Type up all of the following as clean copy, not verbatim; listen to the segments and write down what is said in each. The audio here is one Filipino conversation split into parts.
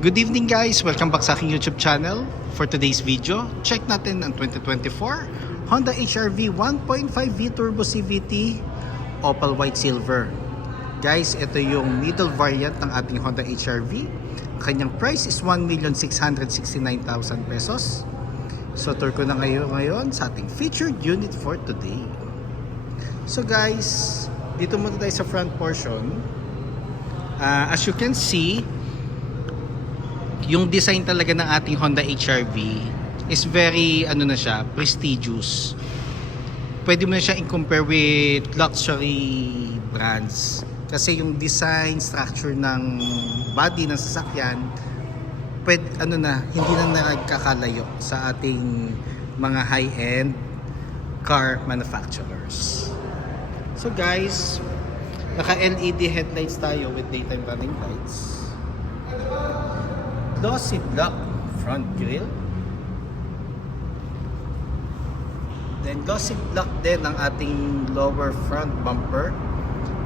Good evening guys! Welcome back sa aking YouTube channel. For today's video, check natin ang 2024 Honda HR-V 1.5V Turbo CVT Opal White Silver. Guys, ito yung middle variant ng ating Honda HR-V. Kanyang price is 1,669,000 pesos. So tour ko na ngayon sa ating featured unit for today. So guys, dito muna tayo sa front portion. As you can see, yung design talaga ng ating Honda HR-V is very prestigious. Pwede mo na siya i-compare with luxury brands kasi yung design structure ng body ng sasakyan hindi na nagkakalayo sa ating mga high-end car manufacturers. So guys, naka LED headlights tayo with daytime running lights. Glossy black front grille. Then glossy black din ang ating lower front bumper.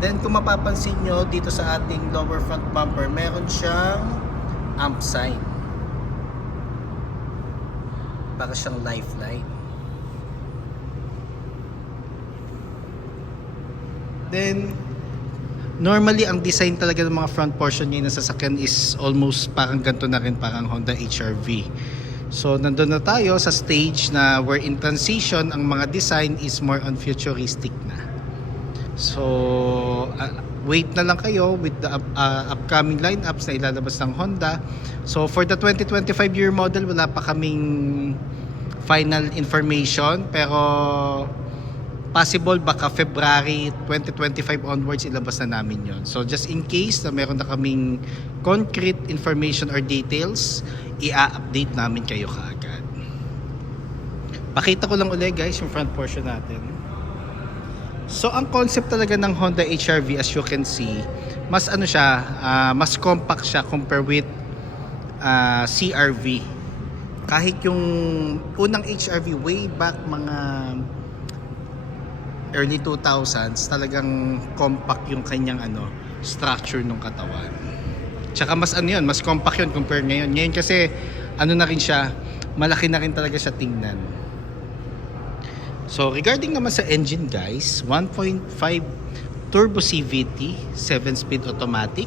Then kung mapapansin nyo dito sa ating lower front bumper, meron siyang amp sign. Para siyang lifeline. Then normally, ang design talaga ng mga front portion niya na sasakyan is almost parang ganito na rin, parang Honda HR-V. So, nandun na tayo sa stage na we're in transition. Ang mga design is more on futuristic na. So, wait na lang kayo with the upcoming lineups na ilalabas ng Honda. So, for the 2025 year model, wala pa kaming final information. Pero possible baka February 2025 onwards ilabas na namin yon. So just in case na meron na kaming concrete information or details, i-update namin kayo kaagad. Pakita ko lang ulit guys yung front portion natin. So ang concept talaga ng Honda HR-V, as you can see, mas mas compact siya compare with CR-V. Kahit yung unang HR-V way back mga early 2000s, talagang compact yung kanyang structure ng katawan. Tsaka mas mas compact yun compare ngayon. Ngayon kasi na rin siya, malaki na rin talaga siya tingnan. So regarding naman sa engine guys, 1.5 turbo CVT, 7-speed automatic,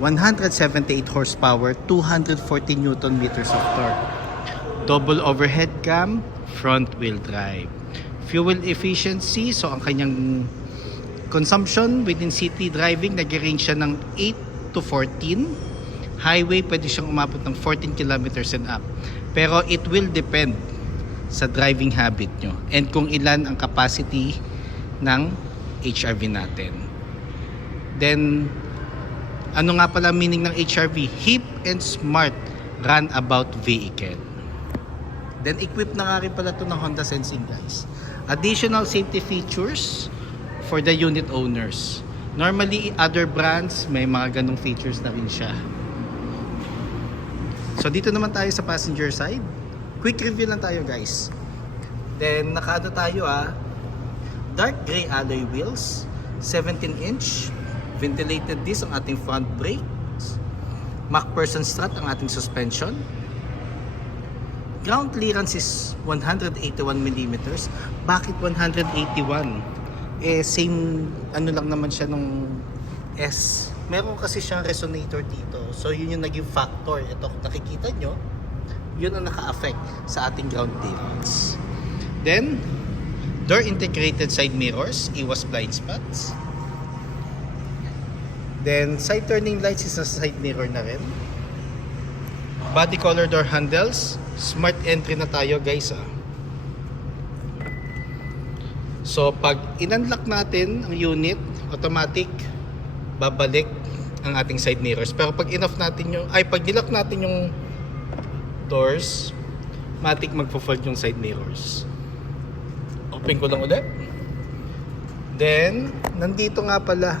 178 horsepower, 240 Newton meters of torque, double overhead cam, front wheel drive. Fuel efficiency, so ang kanyang consumption within city driving, nag-range siya ng 8 to 14. Highway, pwede siyang umabot ng 14 kilometers and up. Pero it will depend sa driving habit nyo and kung ilan ang capacity ng HR-V natin. Then, ano nga pala meaning ng HR-V? Hip and smart runabout vehicle. Then, equipped na nga rin pala ito ng Honda Sensing guys. Additional safety features for the unit owners. Normally, other brands may mga ganong features na rin siya. So, dito naman tayo sa passenger side. Quick review lang tayo guys. Then, tayo dark gray alloy wheels, 17-inch, ventilated disc ang ating front brakes, MacPherson strut ang ating suspension. Ground clearance is 181mm. Bakit 181? Same lang naman siya nung S. Meron kasi siyang resonator dito. So yun yung naging factor. Ito, nakikita nyo, yun ang naka-affect sa ating ground clearance. Then, door integrated side mirrors, iwas blind spots. Then, side turning lights is sa side mirror na rin. Body color door handles. Smart entry na tayo guys So pag in-unlock natin ang unit, automatic babalik ang ating side mirrors. Pero pag in-off natin pag nilock natin yung doors, automatic magpo-fold yung side mirrors. Open ko lang ulit. Then nandito nga pala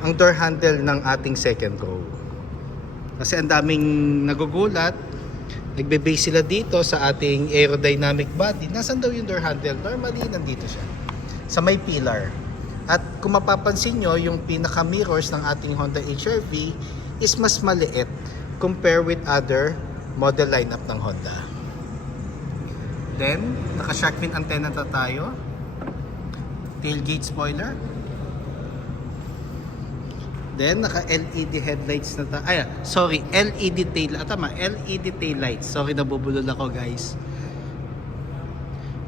ang door handle ng ating second row. Kasi ang daming nagugulat, nagbe-base sila dito sa ating aerodynamic body. Nasaan daw yung door handle? Normally, nandito siya. Sa may pillar. At kung mapapansin nyo, yung pinaka mirrors ng ating Honda HR-V is mas maliit compare with other model lineup ng Honda. Then, naka shark fin antenna na tayo. Tailgate spoiler. Then, naka LED headlights na tayo. LED tail. Tama, LED tail lights. Sorry, nabubulol ako guys.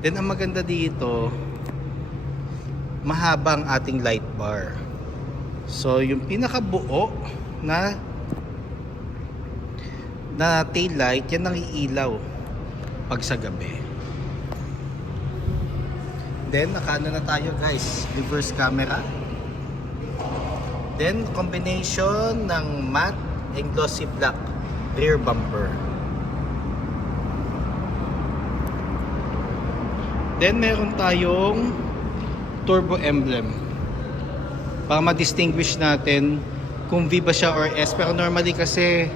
Then, ang maganda dito, mahaba ang ating light bar. So, yung pinakabuo na tail light, yan ang iilaw pag sa gabi. Then, nakaano na tayo guys, reverse camera. Then, combination ng matte and glossy black rear bumper. Then, meron tayong turbo emblem para ma-distinguish natin kung V ba siya or S, pero normally kasi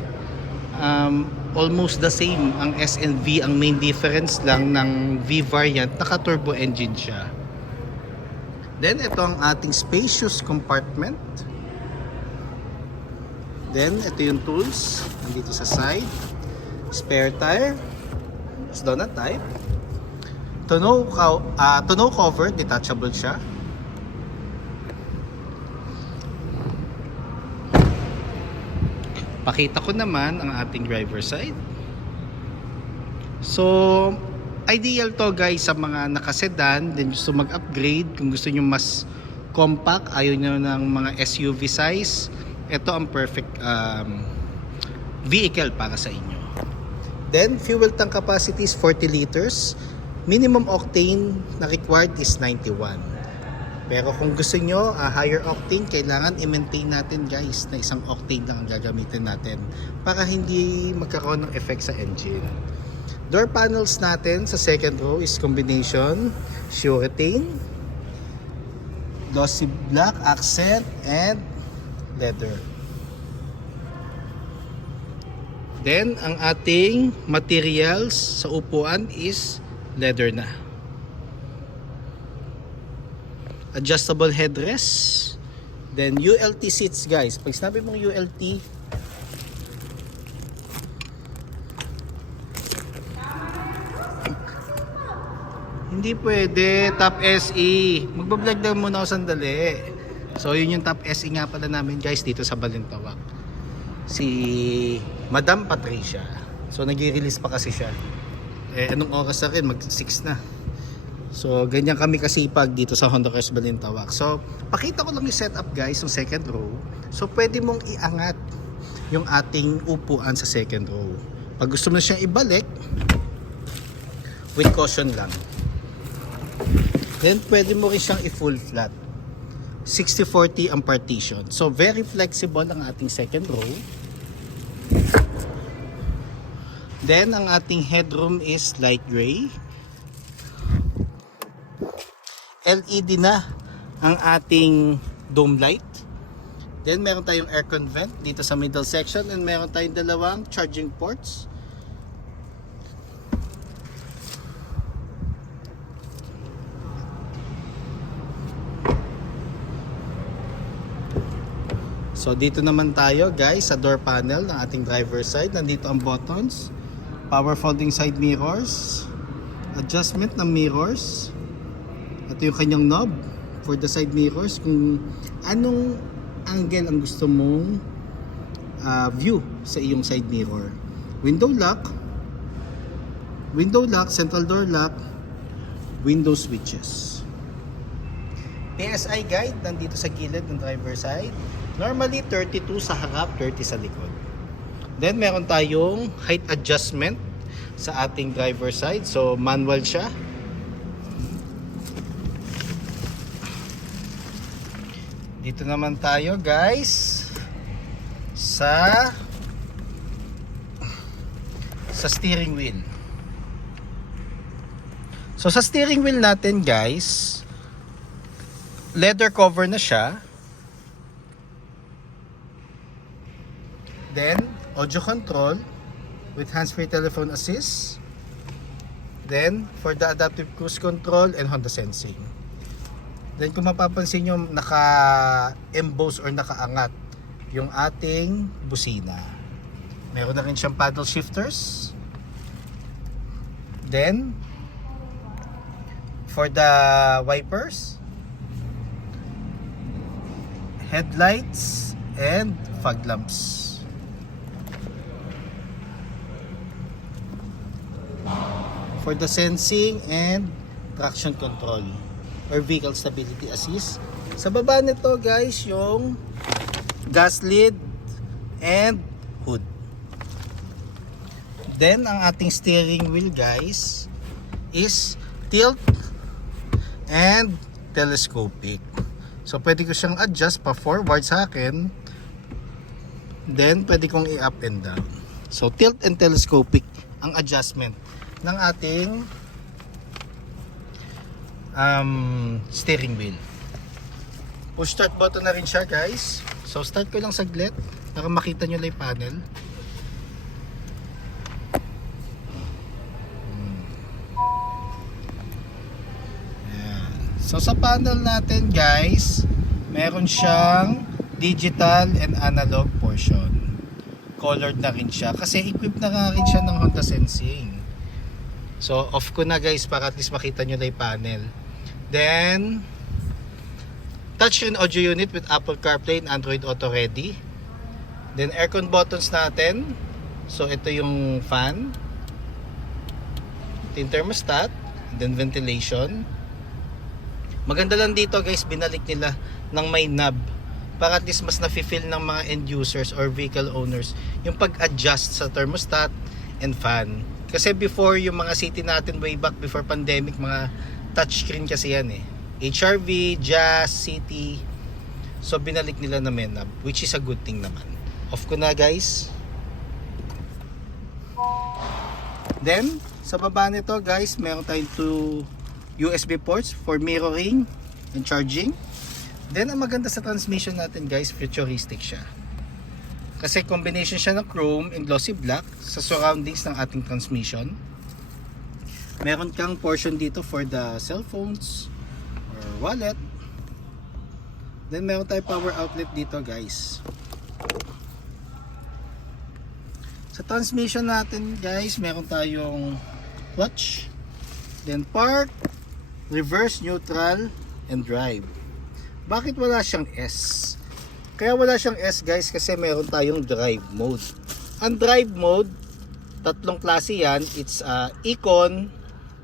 almost the same ang S and V. Ang main difference lang ng V variant, naka turbo engine siya. Then ito ang ating spacious compartment. Then ito yung tools nandito sa side, spare tire, it's donut type. Tonneau cover, detachable siya. Pakita ko naman ang ating driver side. So, ideal to guys sa mga nakasedan, then gusto mag-upgrade, kung gusto nyo mas compact, ayaw nyo ng mga SUV size, ito ang perfect vehicle para sa inyo. Then, fuel tank capacity is 40 liters. Minimum octane na required is 91. Pero kung gusto nyo higher octane, kailangan i-maintain natin guys na isang octane lang ang gagamitin natin para hindi magkaroon ng effect sa engine. Door panels natin sa second row is combination surety, glossy black accent, and leather. Then ang ating materials sa upuan is leather na. Adjustable headrest. Then ULT seats guys. Pag sinabi mong ULT, hindi pwede. Top SE. Magbablog lang muna ako sandali. So yun yung Top SE nga pala namin guys dito sa Balintawak. Si Madam Patricia. So nag-release pa kasi siya. Anong oras na rin? Mag 6 na. So, ganyan kami kasipag dito sa Honda Cars Balintawak. So, pakita ko lang yung setup guys, yung second row. So, pwede mong iangat yung ating upuan sa second row. Pag gusto mo na siyang ibalik, with caution lang. Then, pwede mo rin siyang i-full flat. 60-40 ang partition. So, very flexible ang ating second row. Then, ang ating headroom is light gray. LED na ang ating dome light. Then meron tayong aircon vent dito sa middle section, and meron tayong dalawang charging ports. So dito naman tayo guys sa door panel ng ating driver side. Nandito ang buttons, power folding side mirrors, adjustment ng mirrors. Ito yung kanyang knob for the side mirrors, kung anong angle ang gusto mong view sa iyong side mirror. Window lock, central door lock, window switches. PSI guide nandito sa gilid ng driver side. Normally 32 sa harap, 30 sa likod. Then meron tayong height adjustment sa ating driver side. So manual siya. Dito naman tayo guys sa steering wheel. So sa steering wheel natin guys, leather cover na siya. Then audio control with hands-free telephone assist. Then for the adaptive cruise control and Honda Sensing. Then kung mapapansin nyo, naka-emboss or nakaangat yung ating busina. Meron na rin siyang paddle shifters. Then for the wipers, headlights and fog lamps. For the sensing and traction control or vehicle stability assist. Sa baba nito guys, yung gas lid and hood. Then ang ating steering wheel guys is tilt and telescopic. So pwede ko siyang adjust pa forward sa akin. Then pwede kong i-up and down. So tilt and telescopic ang adjustment ng ating steering wheel. Push start button na rin siya guys. So start ko lang saglit para makita nyo lang yung panel. Ayan. So sa panel natin guys, meron siyang digital and analog portion. Colored na rin siya kasi equipped na nga rin siya ng Honda Sensing. So off ko na guys para at least makita nyo lang yung panel. Then touchscreen audio unit with Apple CarPlay and Android Auto ready. Then aircon buttons natin. So ito yung fan, ito yung thermostat, then ventilation. Maganda lang dito guys, binalik nila ng may knob para at least mas nafe-feel ng mga end users or vehicle owners yung pag-adjust sa thermostat and fan. Kasi before, yung mga city natin way back before pandemic, mga touchscreen kasi yan eh. HRV, Jazz, City. So binalik nila na may knob, which is a good thing naman. Off ko na guys. Then sa baba nito guys, meron tayong 2 USB ports for mirroring and charging. Then ang maganda sa transmission natin guys, futuristic siya. Kasi combination siya ng chrome and glossy black sa surroundings ng ating transmission. Meron kang portion dito for the cellphones or wallet. Then meron tayong power outlet dito guys. Sa transmission natin guys, meron tayong clutch, then park, reverse, neutral, and drive. Bakit wala siyang S? Kaya wala siyang S guys kasi meron tayong drive mode. Ang drive mode, tatlong klase yan. It's Econ,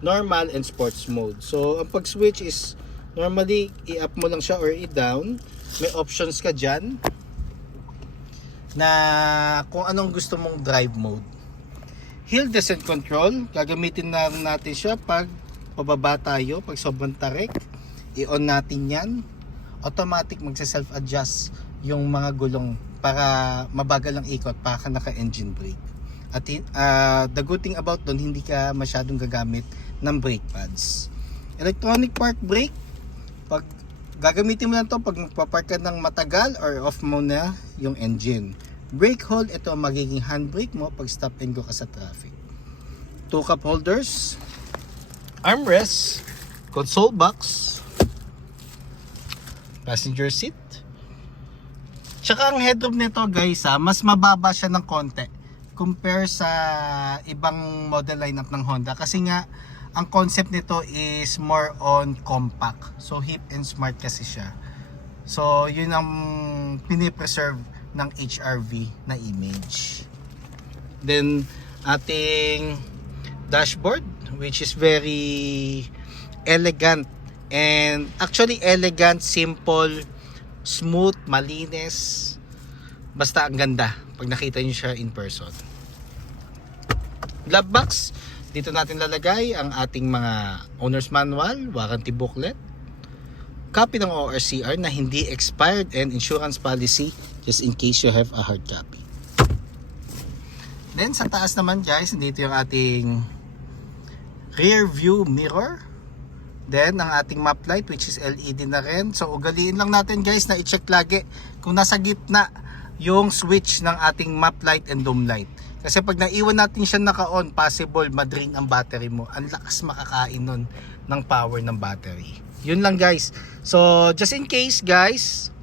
Normal, and Sports mode. So ang pag-switch is normally i-up mo lang siya or i-down. May options ka dyan na kung anong gusto mong drive mode. Hill descent control, gagamitin na natin siya pag pababa tayo, pag sobrang tarik, i-on natin yan. Automatic magsa-self-adjust yung mga gulong para mabagal ang ikot, para ka naka-engine brake. At the good thing about doon, hindi ka masyadong gagamit ng brake pads. Electronic park brake, pag gagamitin mo lang to pag magpapark ka ng matagal or off mo na yung engine. Brake hold, ito ang magiging handbrake mo pag stop and go ka sa traffic. 2 cup holders, armrest, console box, passenger seat. Tsaka ang headroom nito guys, mas mababa siya ng konti compare sa ibang model lineup ng Honda kasi nga ang concept nito is more on compact. So hip and smart kasi siya. So yun ang pinipreserve ng HRV na image. Then ating dashboard, which is very elegant and actually elegant, simple, smooth, malinis, basta ang ganda pag nakita nyo siya in person. Glove box, dito natin lalagay ang ating mga owner's manual, warranty booklet, copy ng ORCR na hindi expired, and insurance policy just in case you have a hard copy. Then sa taas naman guys, dito yung ating rear view mirror. Then ang ating map light, which is LED na rin. So ugaliin lang natin guys na i-check lagi kung nasa gitna yung switch ng ating map light and dome light. Kasi pag naiwan natin siya naka-on, possible ma-drain ang battery mo. Ang lakas makakain nun ng power ng battery. Yun lang guys. So just in case guys,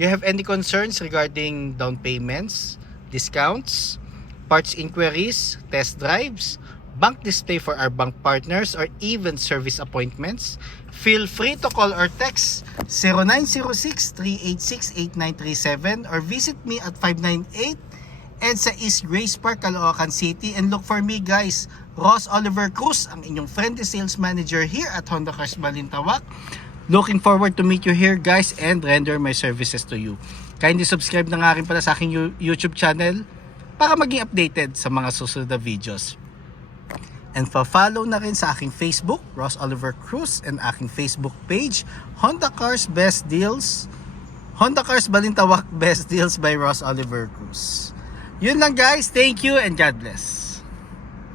you have any concerns regarding down payments, discounts, parts inquiries, test drives, bank display for our bank partners, or even service appointments, feel free to call or text 0906-386-8937 or visit me at 598 EDSA East Grace Park, Caloocan City, and look for me guys, Ross Oliver Cruz, ang inyong friendly sales manager here at Honda Cars Balintawak. Looking forward to meet you here guys and render my services to you. Kindly subscribe na nga rin pala sa aking YouTube channel para maging updated sa mga susunod na videos. And follow na rin sa aking Facebook, Ross Oliver Cruz, and aking Facebook page, Honda Cars Best Deals, Honda Cars Balintawak Best Deals by Ross Oliver Cruz. Yun lang guys, thank you and God bless.